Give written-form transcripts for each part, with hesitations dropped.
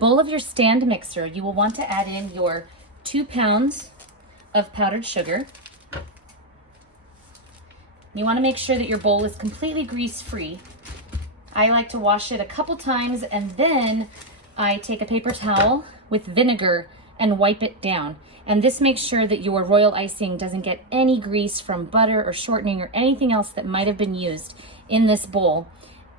bowl of your stand mixer, you will want to add in your 2 pounds of powdered sugar. You want to make sure that your bowl is completely grease-free. I like to wash it a couple times, and then I take a paper towel with vinegar and wipe it down. And this makes sure that your royal icing doesn't get any grease from butter or shortening or anything else that might have been used in this bowl.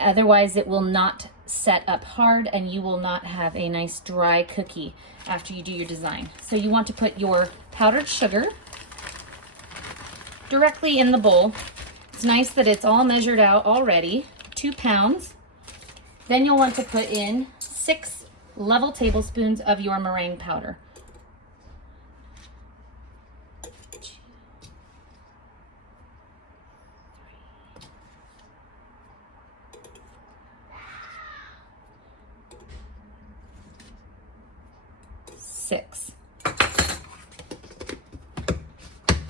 Otherwise, it will not set up hard and you will not have a nice dry cookie after you do your design. So you want to put your powdered sugar directly in the bowl. It's nice that it's all measured out already, 2 pounds. Then you'll want to put in 6 level tablespoons of your meringue powder. Six.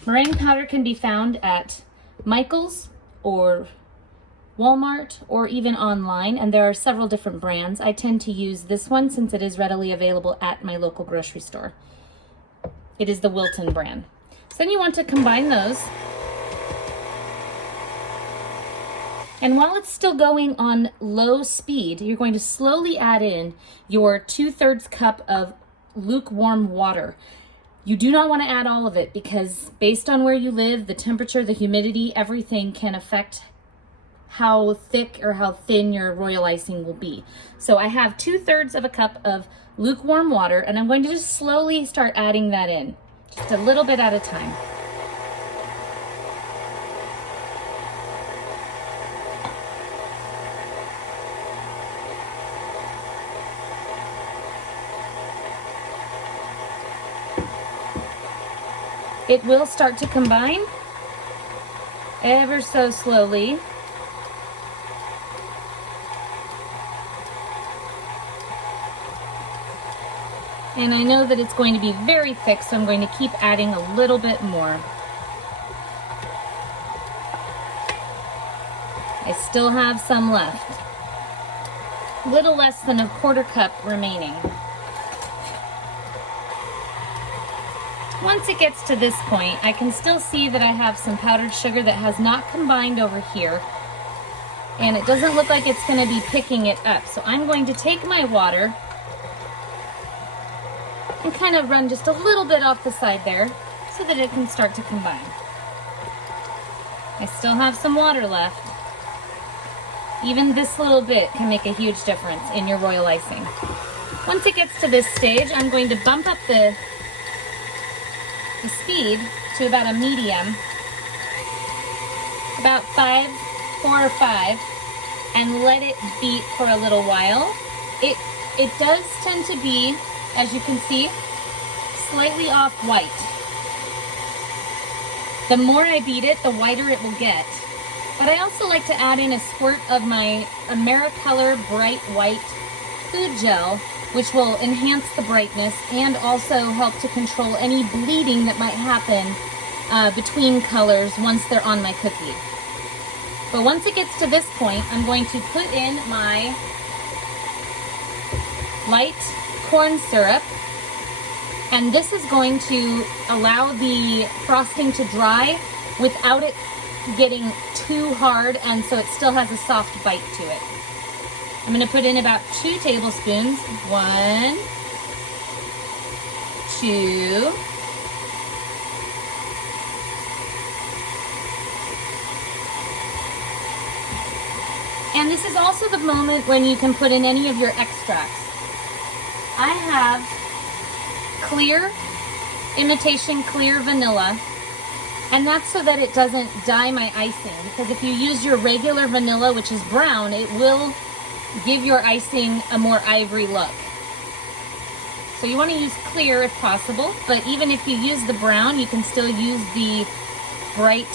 Meringue powder can be found at Michael's or Walmart or even online, and there are several different brands. I tend to use this one since it is readily available at my local grocery store. It is the Wilton brand. So then you want to combine those. And while it's still going on low speed, you're going to slowly add in your 2/3 cup of lukewarm water. You do not want to add all of it because based on where you live, the temperature, the humidity, everything can affect how thick or how thin your royal icing will be. So I have 2/3 of a cup of lukewarm water, and I'm going to just slowly start adding that in, just a little bit at a time. It will start to combine ever so slowly. And I know that it's going to be very thick, so I'm going to keep adding a little bit more. I still have some left. A little less than a 1/4 cup remaining. Once it gets to this point, I can still see that I have some powdered sugar that has not combined over here, and it doesn't look like it's going to be picking it up. So I'm going to take my water and kind of run just a little bit off the side there so that it can start to combine. I still have some water left. Even this little bit can make a huge difference in your royal icing. Once it gets to this stage, I'm going to bump up the speed to about a medium, about 4 or 5, and let it beat for a little while. It does tend to be, as you can see, slightly off white. The more I beat it, the whiter it will get. But I also like to add in a squirt of my AmeriColor Bright White food gel, which will enhance the brightness and also help to control any bleeding that might happen between colors once they're on my cookie. But once it gets to this point, I'm going to put in my light corn syrup, and this is going to allow the frosting to dry without it getting too hard, and so it still has a soft bite to it. I'm going to put in about 2 tablespoons. 1, 2, and this is also the moment when you can put in any of your extracts. I have clear, imitation clear vanilla, and that's so that it doesn't dye my icing, because if you use your regular vanilla, which is brown, it will give your icing a more ivory look. So you want to use clear if possible, but even if you use the brown, you can still use the bright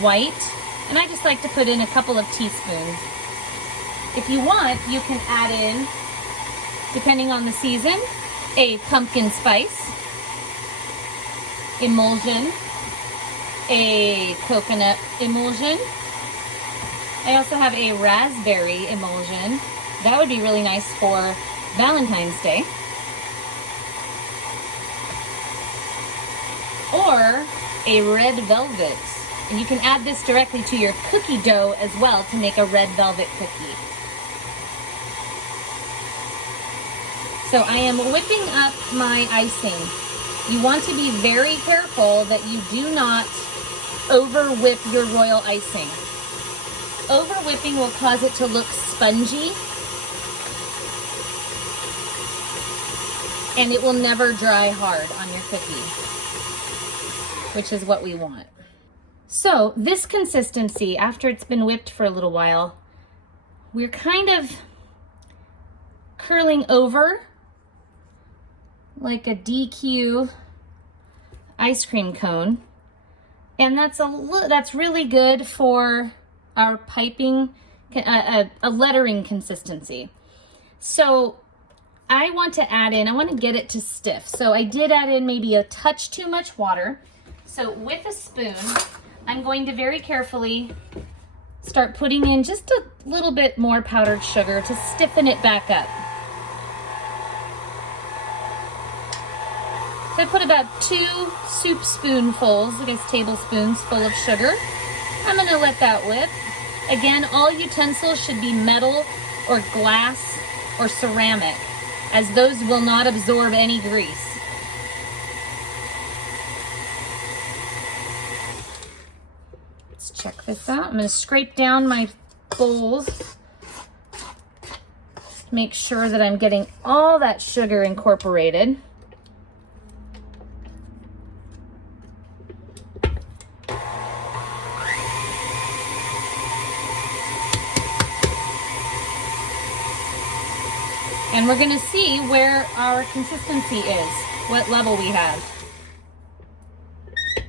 white. And I just like to put in a couple of teaspoons. If you want, you can add in, depending on the season, a pumpkin spice emulsion, a coconut emulsion. I also have a raspberry emulsion. That would be really nice for Valentine's Day. Or a red velvet. And you can add this directly to your cookie dough as well to make a red velvet cookie. So I am whipping up my icing. You want to be very careful that you do not over whip your royal icing. Over whipping will cause it to look spongy, and it will never dry hard on your cookie, which is what we want. So this consistency, after it's been whipped for a little while, we're kind of curling over like a DQ ice cream cone. And that's really good for our piping, a lettering consistency. So I want to get it to stiff. So I did add in maybe a touch too much water. So with a spoon, I'm going to very carefully start putting in just a little bit more powdered sugar to stiffen it back up. So I put about 2 soup spoonfuls, I guess tablespoons full of sugar. I'm gonna let that whip. Again, all utensils should be metal or glass or ceramic, as those will not absorb any grease. Let's check this out. I'm gonna scrape down my bowls to make sure that I'm getting all that sugar incorporated. And we're gonna see where our consistency is, what level we have.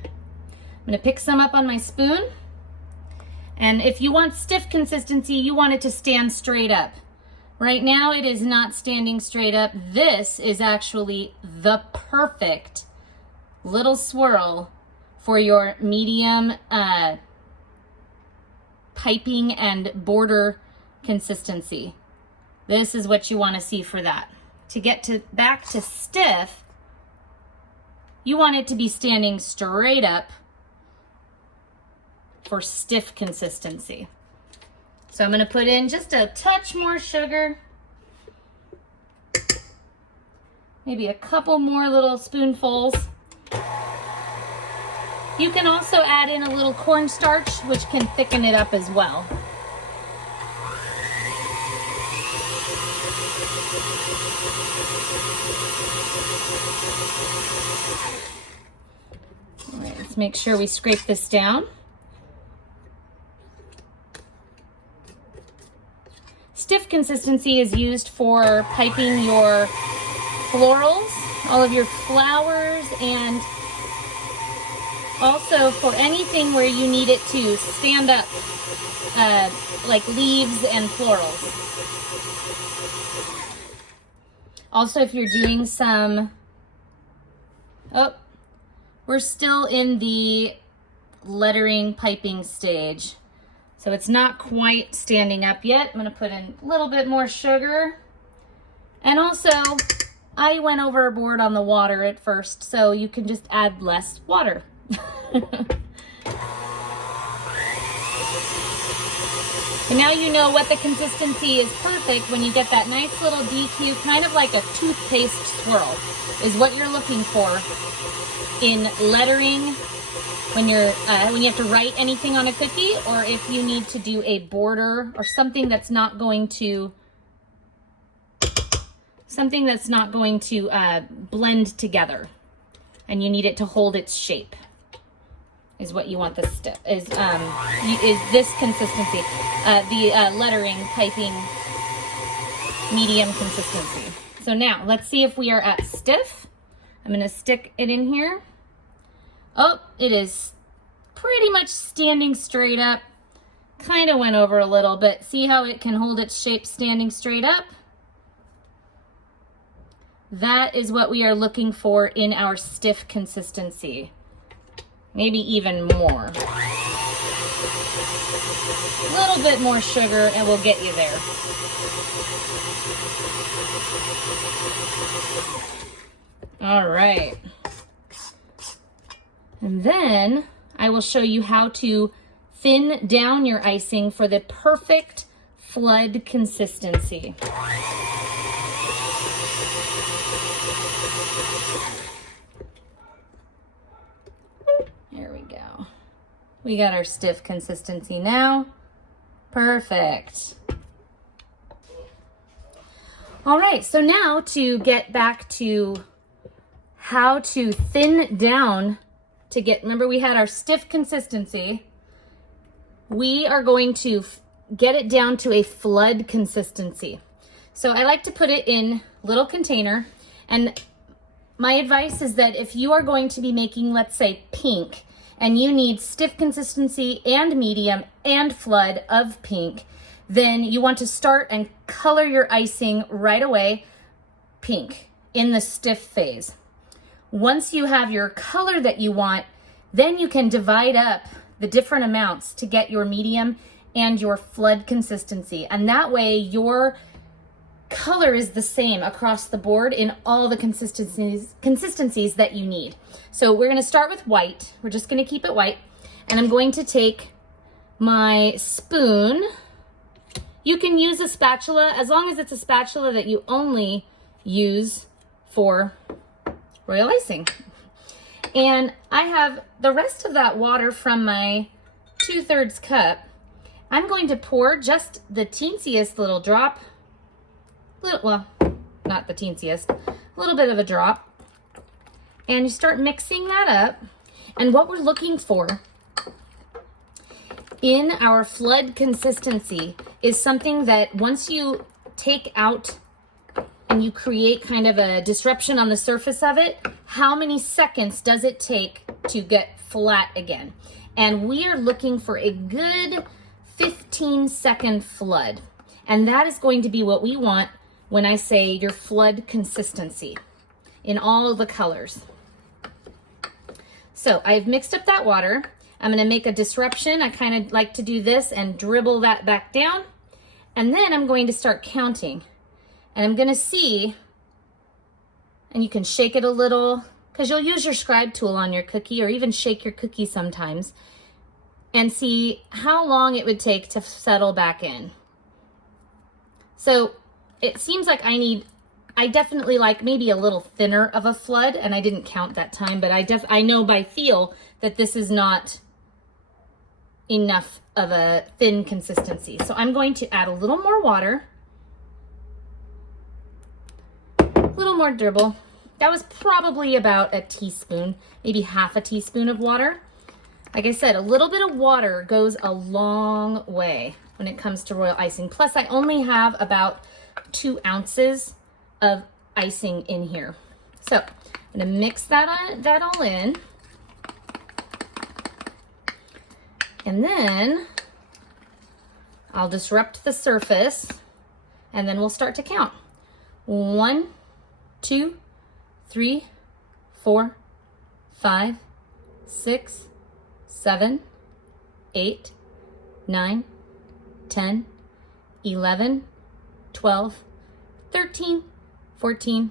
I'm gonna pick some up on my spoon. And if you want stiff consistency, you want it to stand straight up. Right now it is not standing straight up. This is actually the perfect little swirl for your medium piping and border consistency. This is what you want to see for that. To get back to stiff, you want it to be standing straight up for stiff consistency. So I'm going to put in just a touch more sugar, maybe a couple more little spoonfuls. You can also add in a little cornstarch, which can thicken it up as well. All right, let's make sure we scrape this down. Stiff consistency is used for piping your florals, all of your flowers, and also for anything where you need it to stand up, like leaves and florals. Also, if you're doing some, we're still in the lettering piping stage. So it's not quite standing up yet. I'm gonna put in a little bit more sugar. And also, I went overboard on the water at first, so you can just add less water. And now you know what the consistency is perfect when you get that nice little DQ, kind of like a toothpaste swirl, is what you're looking for in lettering when you have to write anything on a cookie, or if you need to do a border or something that's not going to blend together, and you need it to hold its shape. Is what you want this step is this consistency, the lettering piping medium consistency. So now let's see if we are at stiff. I'm going to stick it in here. Oh, it is pretty much standing straight up. Kind of went over a little bit. See how it can hold its shape standing straight up? That is what we are looking for in our stiff consistency. Maybe even more. A little bit more sugar and we'll get you there. All right. And then I will show you how to thin down your icing for the perfect flood consistency. There we go. We got our stiff consistency now. Perfect. All right, so now to get back to how to thin down to get, remember we had our stiff consistency. We are going to get it down to a flood consistency. So I like to put it in a little container, and my advice is that if you are going to be making, let's say, pink, and you need stiff consistency and medium and flood of pink, then you want to start and color your icing right away pink in the stiff phase. Once you have your color that you want, then you can divide up the different amounts to get your medium and your flood consistency. And that way your color is the same across the board in all the consistencies that you need. So we're gonna start with white. We're just gonna keep it white. And I'm going to take my spoon. You can use a spatula as long as it's a spatula that you only use for royal icing. And I have the rest of that water from my 2/3 cup. I'm going to pour just the teensiest little drop, well, not the teensiest, a little bit of a drop. And you start mixing that up. And what we're looking for in our flood consistency is something that once you take out and you create kind of a disruption on the surface of it, how many seconds does it take to get flat again? And we are looking for a good 15-second flood. And that is going to be what we want when I say your flood consistency in all of the colors. So I've mixed up that water. I'm gonna make a disruption. I kind of like to do this and dribble that back down. And then I'm going to start counting. And I'm gonna see, and you can shake it a little, because you'll use your scribe tool on your cookie, or even shake your cookie sometimes, and see how long it would take to settle back in. So it seems like I definitely like maybe a little thinner of a flood, and I didn't count that time, but I know by feel that this is not enough of a thin consistency. So I'm going to add a little more water, a little more dribble. That was probably about a teaspoon, maybe half a teaspoon of water. Like I said, a little bit of water goes a long way when it comes to royal icing. Plus, I only have about 2 ounces of icing in here. So I'm gonna mix that all in. And then I'll disrupt the surface, and then we'll start to count. 1, 2, 3, 4, 5, 6, 7, 8, 9, 10, 11, 12, 13, 14,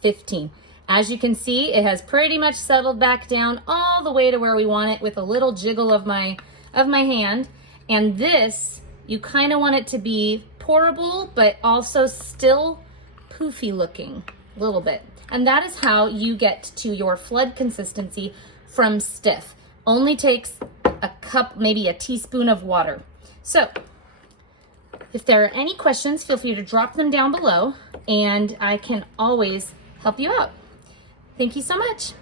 15. As you can see, it has pretty much settled back down all the way to where we want it with a little jiggle of my hand. And this, you kind of want it to be pourable, but also still poofy looking a little bit. And that is how you get to your flood consistency from stiff. Only takes a cup, maybe a teaspoon of water. So if there are any questions, feel free to drop them down below, and I can always help you out. Thank you so much.